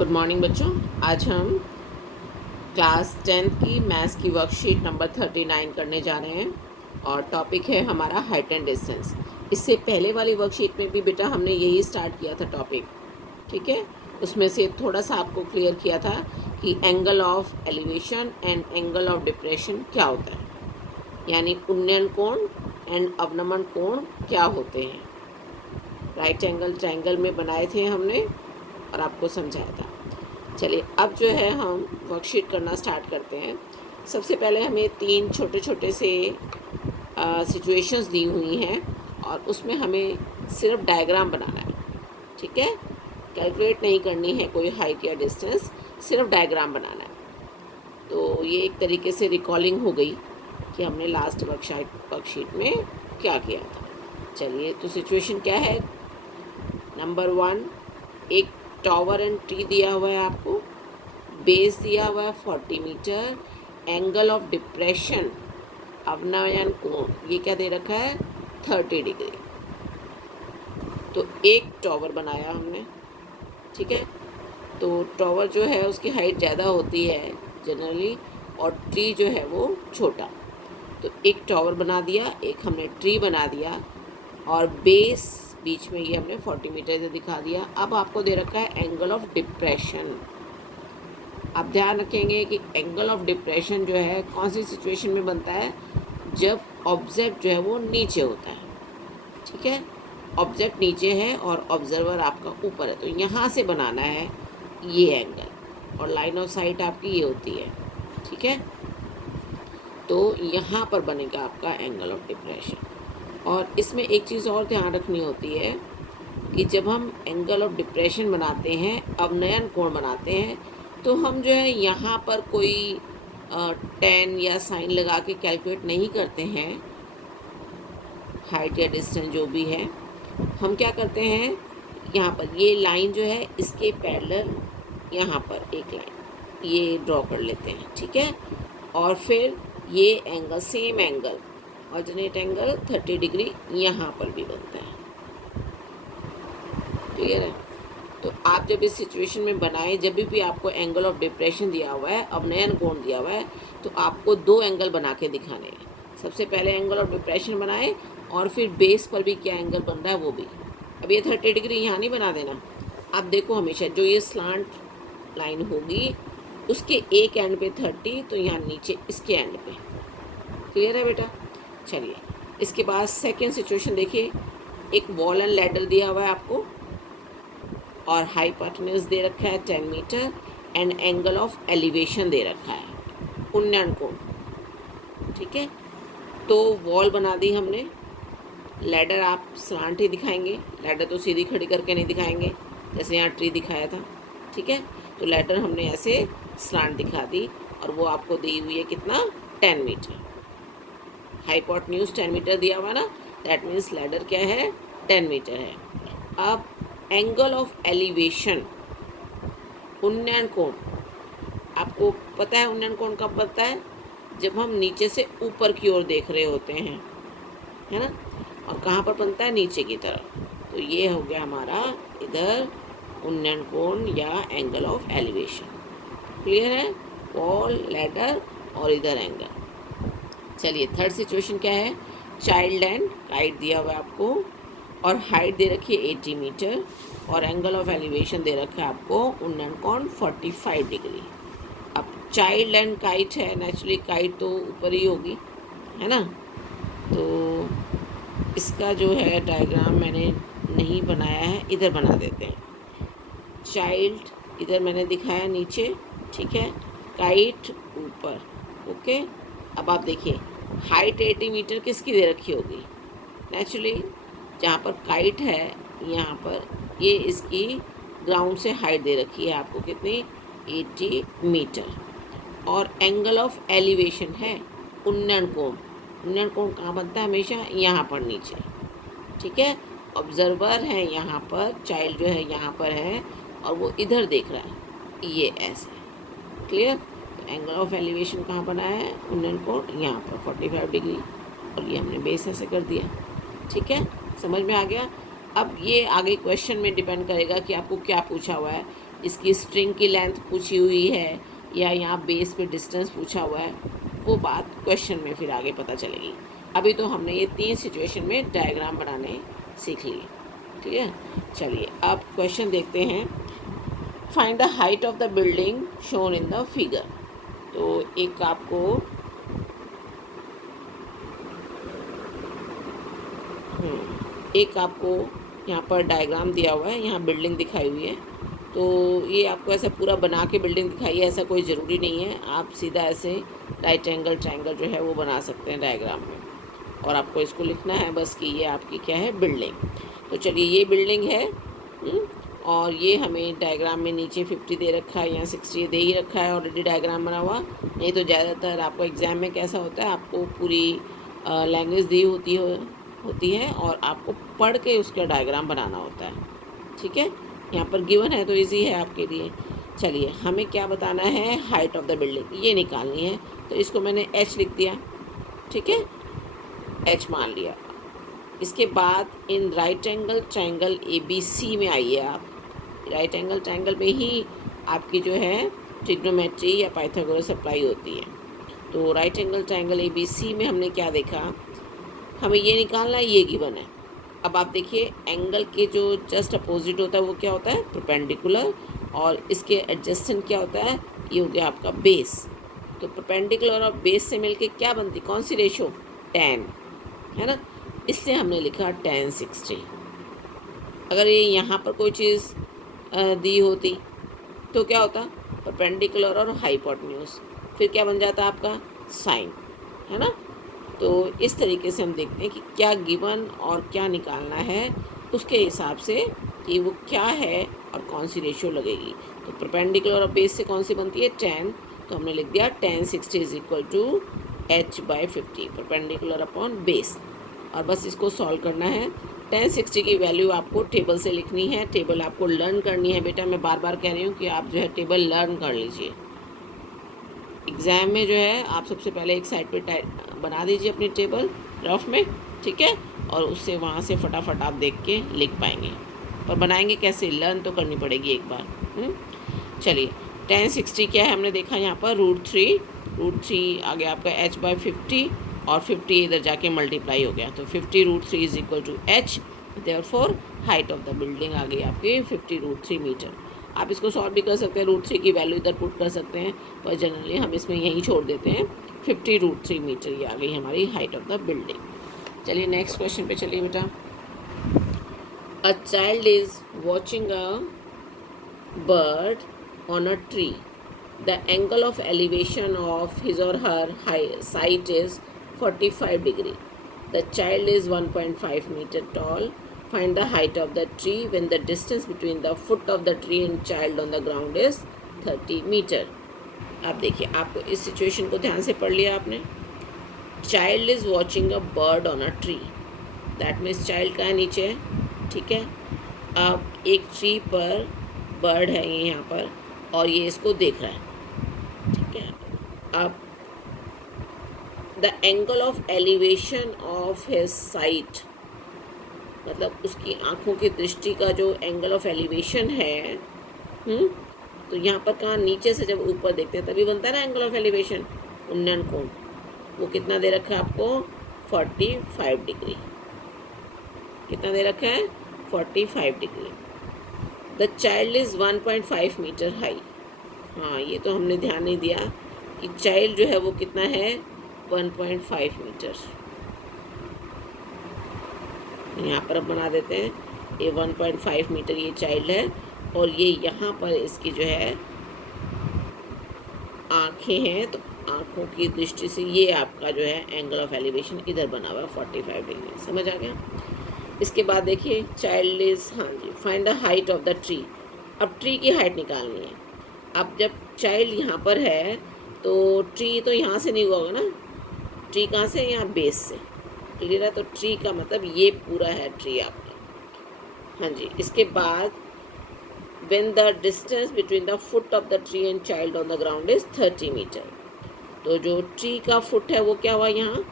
Good morning बच्चों। आज हम क्लास 10th की मैथ्स की वर्कशीट नंबर 39 करने जा रहे हैं और टॉपिक है हमारा हाइट एंड डिस्टेंस। इससे पहले वाली वर्कशीट में भी बेटा हमने यही स्टार्ट किया था टॉपिक, ठीक है। उसमें से थोड़ा सा आपको क्लियर किया था कि angle of elevation and angle of depression क्या होता है, यानी उन्नयन कोण एंड अवनमन कोण क्या होते हैं। राइट एंगल ट्रायंगल में बनाए थे हमने और आपको समझाया था। चलिए अब जो है हम वर्कशीट करना स्टार्ट करते हैं। सबसे पहले हमें 3 छोटे छोटे से सिचुएशंस दी हुई हैं और उसमें हमें सिर्फ डायग्राम बनाना है, ठीक है। कैलकुलेट नहीं करनी है कोई हाइट या डिस्टेंस, सिर्फ डायग्राम बनाना है। तो ये एक तरीके से रिकॉलिंग हो गई कि हमने लास्ट वर्कशीट में क्या किया था। चलिए तो सिचुएशन क्या है। नंबर 1, एक टावर एंड ट्री दिया हुआ है आपको, बेस दिया हुआ है 40 मीटर, एंगल ऑफ डिप्रेशन अवनयन कोण ये क्या दे रखा है 30 डिग्री। तो एक टावर बनाया हमने, ठीक है। तो टावर जो है उसकी हाइट ज़्यादा होती है जनरली और ट्री जो है वो छोटा। तो एक टावर बना दिया, एक हमने ट्री बना दिया और बेस बीच में ये हमने 40 मीटर से दिखा दिया। अब आपको दे रखा है एंगल ऑफ डिप्रेशन। आप ध्यान रखेंगे कि एंगल ऑफ डिप्रेशन जो है कौन सी सिचुएशन में बनता है, जब ऑब्जेक्ट जो है वो नीचे होता है, ठीक है। ऑब्जेक्ट नीचे है और ऑब्जर्वर आपका ऊपर है, तो यहाँ से बनाना है ये एंगल और लाइन ऑफ साइट आपकी ये होती है, ठीक है। तो यहाँ पर बनेगा आपका एंगल ऑफ डिप्रेशन। और इसमें एक चीज़ और ध्यान रखनी होती है कि जब हम एंगल ऑफ डिप्रेशन बनाते हैं, अवनयन कोण बनाते हैं, तो हम जो है यहाँ पर कोई 10 या साइन लगा के कैलकुलेट नहीं करते हैं हाइट या डिस्टेंस जो भी है। हम क्या करते हैं, यहाँ पर ये लाइन जो है इसके पैरेलल यहाँ पर एक लाइन ये ड्रॉ कर लेते हैं, ठीक है। और फिर ये angle, same angle alternate angle 30 degree यहाँ पर भी बनता है, क्लियर है। तो आप जब इस सिचुएशन में बनाए, जब भी आपको एंगल ऑफ डिप्रेशन दिया हुआ है, अवनयन कोण दिया हुआ है, तो आपको 2 एंगल बना के दिखाने हैं। सबसे पहले एंगल ऑफ डिप्रेशन बनाए और फिर बेस पर भी क्या एंगल बन रहा है वो भी। अब ये 30 डिग्री यहाँ नहीं बना देना। आप देखो हमेशा जो ये स्लांट लाइन होगी उसके एक एंड पे 30, तो यहाँ नीचे इसके एंड पे, क्लियर है बेटा। चलिए इसके बाद सेकेंड सिचुएशन देखिए। एक वॉल एंड लैडर दिया हुआ है आपको और हाइपोटेन्यूज दे रखा है 10 metre and angle of elevation दे रखा है उन्नयन कोण, ठीक है। तो वॉल बना दी हमने। लैडर आप स्लांट ही दिखाएंगे, लैडर तो सीधी खड़ी करके नहीं दिखाएंगे जैसे यहाँ ट्री दिखाया था, ठीक है। तो लैडर हमने ऐसे स्लांट दिखा दी और वो आपको दी हुई है कितना 10 मीटर। हाइपोटेन्यूज 10 मीटर दिया हुआ ना, दैट मीन्स लैडर क्या है 10 मीटर है। अब एंगल ऑफ एलिवेशन उन्नयन कोण, आपको पता है उन्नयन कोण कब बनता है, जब हम नीचे से ऊपर की ओर देख रहे होते हैं, है ना। और कहाँ पर बनता है, नीचे की तरफ। तो ये हो गया हमारा इधर उन्नयन कोण या एंगल ऑफ एलिवेशन, क्लियर है। वॉल, लैडर और इधर एंगल। चलिए थर्ड सिचुएशन क्या है। चाइल्ड एंड काइट दिया हुआ है आपको और हाइट दे रखी है 80 मीटर और एंगल ऑफ एलिवेशन दे रखा है आपको उन्नयन कोण 45 डिग्री। अब चाइल्ड एंड काइट है, नेचुरली काइट तो ऊपर ही होगी, है ना। तो इसका जो है डायग्राम मैंने नहीं बनाया है, इधर बना देते हैं। चाइल्ड इधर मैंने दिखाया नीचे, ठीक है, काइट ऊपर, ओके। अब आप देखिए हाइट 80 मीटर किसकी दे रखी होगी, नेचुरली जहाँ पर काइट है यहाँ पर ये इसकी ग्राउंड से हाइट दे रखी है आपको कितनी 80 मीटर। और एंगल ऑफ एलिवेशन है उन्नयन कोण। उन्नयन कोण कहाँ बनता है, हमेशा यहाँ पर नीचे, ठीक है। ऑब्जर्वर है यहाँ पर, चाइल्ड जो है यहाँ पर है और वो इधर देख रहा है, ये ऐसे, क्लियर। तो एंगल ऑफ एलिवेशन कहाँ बनाया है, उन्नयन कोण यहाँ पर 45 डिग्री और ये हमने बेस ऐसे कर दिया, ठीक है। समझ में आ गया। अब ये आगे क्वेश्चन में डिपेंड करेगा कि आपको क्या पूछा हुआ है इसकी स्ट्रिंग की लेंथ पूछी हुई है या यहाँ बेस पे डिस्टेंस पूछा हुआ है, वो बात क्वेश्चन में फिर आगे पता चलेगी। अभी तो हमने ये 3 सिचुएशन में डायग्राम बनाने सीख लिए, ठीक है। चलिए अब क्वेश्चन देखते हैं। Find the height of the building shown in the figure. तो एक आपको यहाँ पर डायग्राम दिया हुआ है, यहाँ बिल्डिंग दिखाई हुई है। तो ये आपको ऐसा पूरा बना के बिल्डिंग दिखाई है, ऐसा कोई ज़रूरी नहीं है। आप सीधा ऐसे राइट एंगल ट्रायंगल जो है वो बना सकते हैं डायग्राम में, और आपको इसको लिखना है बस कि ये आपकी क्या है, बिल्डिंग। तो चलिए ये बिल्डिंग है, और ये हमें डायग्राम में नीचे 50 दे रखा है, यहाँ 60 दे ही रखा है ऑलरेडी डायग्राम बना हुआ। नहीं तो ज़्यादातर आपको एग्ज़ाम में कैसा होता है, आपको पूरी लैंग्वेज दी होती है और आपको पढ़ के उसका डायग्राम बनाना होता है, ठीक है। यहाँ पर गिवन है तो इजी है आपके लिए। चलिए हमें क्या बताना है, हाइट ऑफ द बिल्डिंग ये निकालनी है। तो इसको मैंने h लिख दिया, ठीक है, h मान लिया। इसके बाद इन राइट एंगल ट्रायंगल ABC में आइए आप। राइट एंगल ट्रायंगल में ही आपकी जो है ट्रिग्नोमेट्री या पाइथागोरस अप्लाई होती है। तो राइट एंगल ट्रायंगल ABC में हमने क्या देखा, हमें ये निकालना है, ये गिवन है। अब आप देखिए एंगल के जो जस्ट अपोजिट होता है वो क्या होता है, परपेंडिकुलर, और इसके एडजेसेंट क्या होता है, ये हो गया आपका बेस। तो परपेंडिकुलर और बेस से मिलके क्या बनती, कौन सी रेशो, tan, है ना। इससे हमने लिखा tan 60। अगर ये यहाँ पर कोई चीज़ दी होती तो क्या होता, परपेंडिकुलर और हाइपोटेन्यूज, फिर क्या बन जाता आपका साइन, है ना। तो इस तरीके से हम देखते हैं कि क्या गिवन और क्या निकालना है, उसके हिसाब से कि वो क्या है और कौन सी रेशियो लगेगी। तो परपेंडिकुलर और बेस से कौन सी बनती है, tan, तो हमने लिख दिया tan 60 is equal to h/50, perpendicular upon base. और बस इसको सॉल्व करना है। tan 60 की वैल्यू आपको टेबल से लिखनी है, टेबल आपको लर्न करनी है बेटा। मैं बार बार कह रही हूँ कि आप जो है टेबल लर्न कर लीजिए। एग्ज़ाम में जो है आप सबसे पहले एक साइड पे बना दीजिए अपनी टेबल रफ में, ठीक है, और उससे वहाँ से फटाफट आप देख के लिख पाएंगे। पर बनाएंगे कैसे, लर्न तो करनी पड़ेगी एक बार। चलिए tan 60 क्या है, हमने देखा यहाँ पर √3 आ गया आपका h/50, और 50 इधर जाके मल्टीप्लाई हो गया, तो 50 √3 is equal to h। Therefore height of the building आ गई आपकी 50 √3 मीटर। आप इसको सॉल्व भी कर सकते हैं, √3 की वैल्यू इधर पुट कर सकते हैं, पर जनरली हम इसमें यहीं छोड़ देते हैं। 50 √3 मीटर ये आ गई हमारी हाइट ऑफ द बिल्डिंग। चलिए नेक्स्ट क्वेश्चन पे चलिए बेटा। A child is watching a bird on a tree. The angle of elevation of his or her sight is 45 degree. The child is 1.5 meter tall. Find the height of the tree when the distance between the foot of the tree and child on the ground is 30 meter. अब देखिए, आपको इस situation को ध्यान से पढ़ लिया आपने। Child is watching a bird on a tree, that means child का नीचे है, ठीक है। अब एक ट्री पर बर्ड है ये यहाँ पर, और ये इसको देख रहा है, ठीक है। अब the angle of elevation of his site, मतलब उसकी आँखों की दृष्टि का जो एंगल ऑफ एलिवेशन है, तो यहाँ पर कहाँ, नीचे से जब ऊपर देखते हैं तभी बनता है ना एंगल ऑफ एलिवेशन, उन्नयन कोण। वो कितना दे रखा है आपको, 45 डिग्री। कितना दे रखा है, 45 degree. The child is 1.5 metre high. हाँ, ये तो हमने ध्यान नहीं दिया कि चाइल्ड जो है वो कितना है, 1.5 मीटर। यहाँ पर अब बना देते हैं, ये 1.5 मीटर ये चाइल्ड है, और ये यहाँ पर इसकी जो है आँखें हैं, तो आँखों की दृष्टि से ये आपका जो है एंगल ऑफ एलिवेशन इधर बना हुआ है 45 डिग्री। समझ आ गया। इसके बाद देखिए चाइल्ड इज़, हाँ जी, find the height of the tree. अब ट्री की हाइट निकालनी है। अब जब चाइल्ड यहाँ पर है तो ट्री तो यहाँ से नहीं हुआ होगा ना, ट्री कहाँ से, यहाँ बेस से, क्लियर है। तो ट्री का मतलब ये पूरा है ट्री आपका, हाँ जी। इसके बाद when the distance between the foot of the tree and child on the ground is 30 metre, तो जो ट्री का फुट है वो क्या हुआ यहाँ,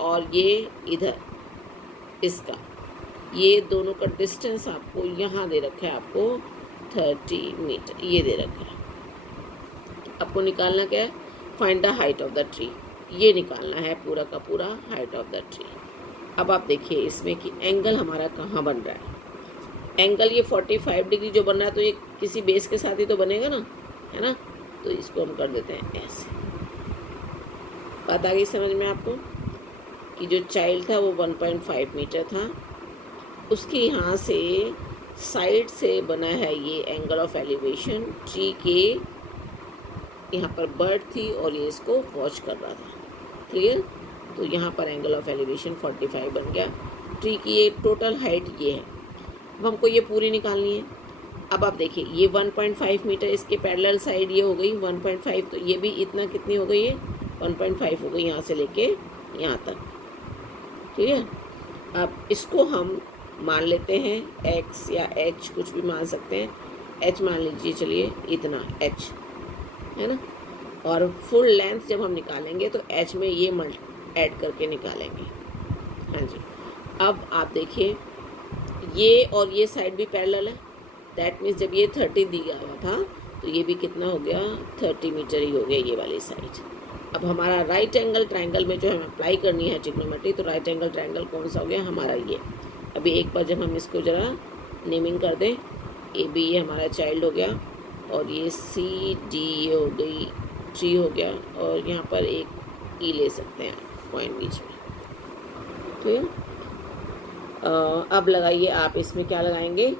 और ये इधर इसका, ये दोनों का डिस्टेंस आपको यहाँ दे रखा है आपको 30 मीटर ये दे रखा है। आपको निकालना क्या है, find the height of the tree, ये निकालना है पूरा का पूरा हाइट ऑफ द ट्री। अब आप देखिए इसमें कि एंगल हमारा कहाँ बन रहा है। एंगल ये 45 डिग्री जो बन रहा है तो ये किसी बेस के साथ ही तो बनेगा ना, है ना। तो इसको हम कर देते हैं ऐसे। बात आ गई समझ में आपको कि जो चाइल्ड था वो 1.5 मीटर था, उसके यहाँ से साइड से बना है ये एंगल ऑफ एलिवेशन। ट्री के यहाँ पर बर्ड थी और ये इसको वॉच कर रहा था, क्लियर। तो यहाँ पर एंगल ऑफ एलिवेशन 45 बन गया। ट्री की ये टोटल हाइट ये है। अब हमको ये पूरी निकालनी है। अब आप देखिए ये 1.5 मीटर, इसके पैरेलल साइड ये हो गई 1.5, तो ये भी इतना कितनी हो गई है 1.5 हो गई यहाँ से लेके यहाँ तक, ठीक है। अब इसको हम मान लेते हैं x या h कुछ भी मान सकते हैं। h मान लीजिए, चलिए इतना h है ना। और फुल लेंथ जब हम निकालेंगे तो h में ये ऐड करके निकालेंगे। हाँ जी। अब आप देखिए ये और ये साइड भी पैरेलल है, दैट मीन्स जब ये 30 दिया हुआ था तो ये भी कितना हो गया 30 मीटर ही हो गया ये वाली साइड। अब हमारा राइट एंगल ट्रायंगल में जो हमें अप्लाई करनी है ट्रिग्नोमेट्री, तो राइट एंगल ट्रायंगल कौन सा हो गया हमारा ये। अभी एक बार जब हम इसको ज़रा नेमिंग कर दें, ए बी ये हमारा चाइल्ड हो गया और ये सी डी ये हो गई ट्री हो गया, और यहाँ पर एक ई ले सकते हैं पॉइंट बीच में, ठीक है। अब लगाइए आप इसमें क्या लगाएंगे,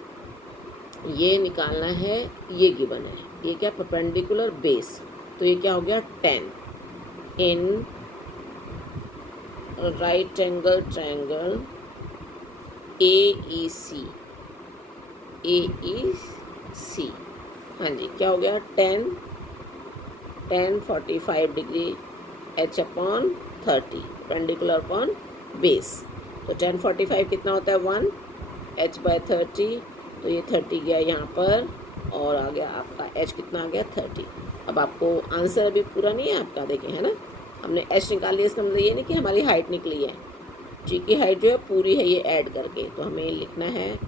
ये निकालना है, ये गिवन है, ये क्या परपेंडिकुलर बेस, तो ये क्या हो गया 10 इन right angle triangle AEC, AEC, हाँ जी, क्या हो गया 10 45 degree h upon 30 perpendicular upon base. तो 10 45 कितना होता है 1 h/30, तो ये 30 गया यहाँ पर और आ गया आपका h कितना आ गया 30। अब आपको आंसर अभी पूरा नहीं है आपका, देखें है ना, हमने h निकाल लिया, इसका मतलब ये नहीं कि हमारी हाइट निकली है, ट्री की हाइट जो है पूरी है ये ऐड करके। तो हमें लिखना है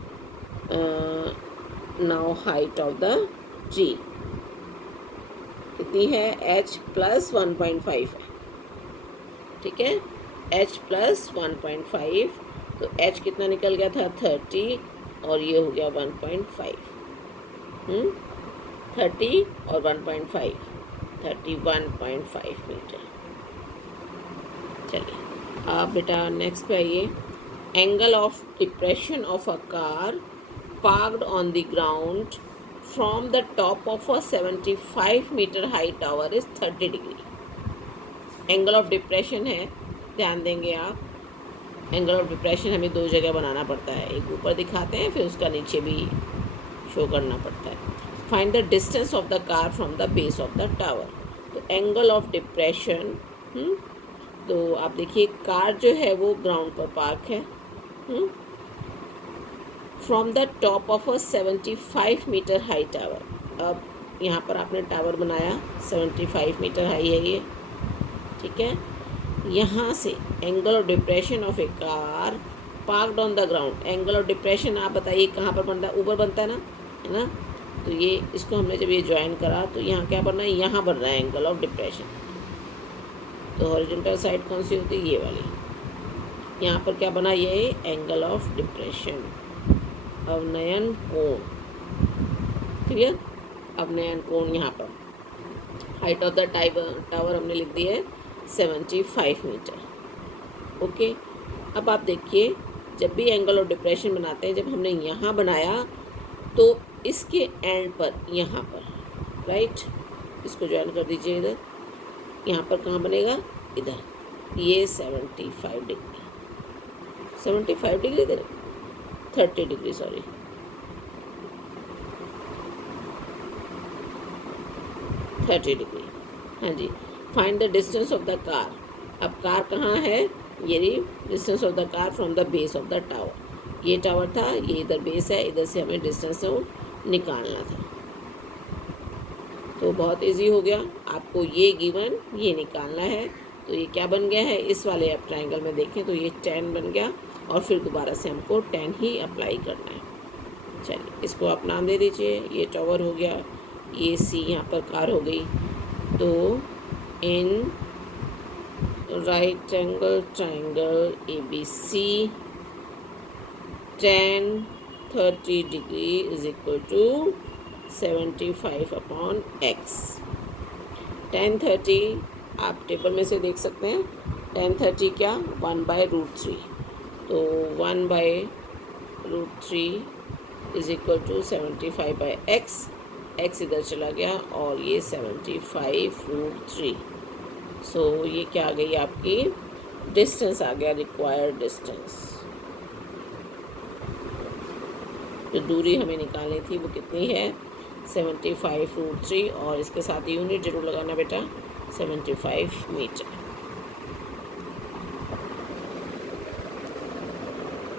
now height of the tree कितनी है h + 1.5 है, ठीक है, h + 1.5, तो h कितना निकल गया था 30 और ये हो गया 1.5, 30 और 1.5 31.5 मीटर। चलिए आप बेटा नेक्स्ट पे आइए। Angle of depression of a car parked on the ground from the top of a 75 metre high tower is 30 degree. Angle of depression है, ध्यान देंगे आप, एंगल ऑफ डिप्रेशन हमें दो जगह बनाना पड़ता है, एक ऊपर दिखाते हैं फिर उसका नीचे भी शो करना पड़ता है। Find the distance of the car from the base of the tower. तो एंगल ऑफ डिप्रेशन, तो आप देखिए कार जो है वो ग्राउंड पर पार्क है, from the top of a 75 metre high tower. अब यहाँ पर आपने टावर बनाया 75 मीटर हाई है ये, ठीक है। यहाँ से angle of depression of A car parked on the ground, angle of depression आप बताइए कहाँ पर बनता है, ऊपर बनता है ना, है ना। तो ये इसको हमने जब ये ज्वाइन करा तो यहाँ क्या बन रहा है, यहाँ बन रहा है एंगल ऑफ डिप्रेशन। तो हॉरिजॉन्टल साइड कौन सी होती है, ये वाली। यहाँ पर क्या बना, ये एंगल ऑफ डिप्रेशन, अवनयन कोण, क्लियर, अवनयन कोण। यहाँ पर हाइट ऑफ द टावर हमने लिख दी है 75 मीटर, ओके। अब आप देखिए जब भी एंगल ऑफ डिप्रेशन बनाते हैं, जब हमने यहाँ बनाया तो इसके एंड पर यहाँ पर, राइट, इसको ज्वाइन कर दीजिए इधर, यहाँ पर कहाँ बनेगा, इधर, ये 75 डिग्री, 75 डिग्री इधर 30 डिग्री, सॉरी 30 डिग्री, हाँ जी। Find the distance of the car. अब कार कहाँ है, ये distance of the car from the base of the tower, ये टावर था, ये इधर बेस है, इधर से हमें डिस्टेंस निकालना था। तो बहुत इजी हो गया, आपको ये गिवन ये निकालना है। तो ये क्या बन गया है, इस वाले आप ट्रायंगल में देखें तो ये 10 बन गया और फिर दोबारा से हमको 10 ही अप्लाई करना है। चलिए इसको आप नाम दे दीजिए, ये टावर हो गया, ये सी यहाँ पर कार हो गई। तो in right angle triangle ABC tan 30 degree is equal to 75/x। tan 30 आप टेबल में से देख सकते हैं, tan 30 क्या 1/√3, तो 1/√3 is equal to 75/x। x इधर चला गया और ये 75√3। सो ये क्या आ गई आपकी डिस्टेंस आ गया, रिक्वायर्ड डिस्टेंस। जो दूरी हमें निकालनी थी वो कितनी है 75√3, और इसके साथ यूनिट जरूर लगाना बेटा 75 मीटर।